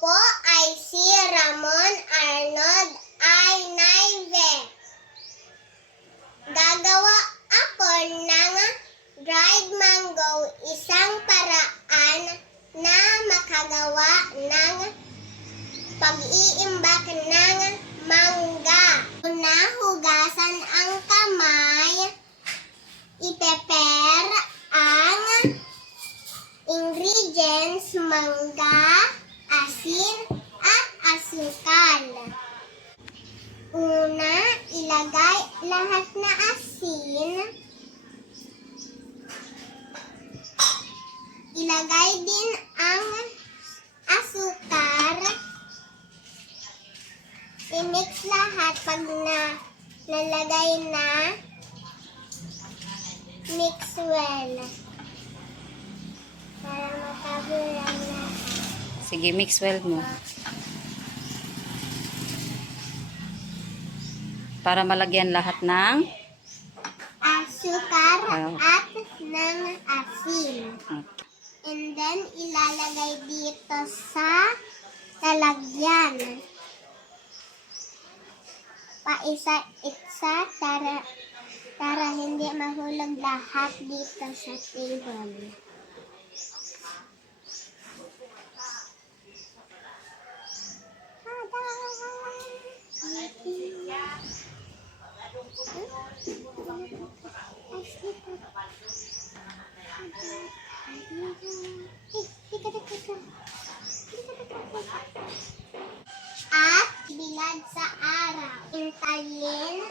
po ay si Ramon Arnold I. Naive. Gagawa ako ng dried mango, isang paraan na makagawa ng pag-iimbak ng mangga. Una, hugasan ang kamay. I-prepare ang ingredients, mangga, asin, at asukal. Una, ilagay lahat na asin. Ilagay din ang asukar. I-mix lahat pag na nalagay na. Mix well. Sige, mix well mo. Para malagyan lahat ng... Asukar Wow. at ng asin. Okay. And then, ilalagay dito sa lalagyan. Paisa-isa para, para hindi mahulog lahat dito sa table. At bilad sa araw, intalin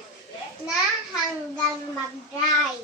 na hanggang mag-dry.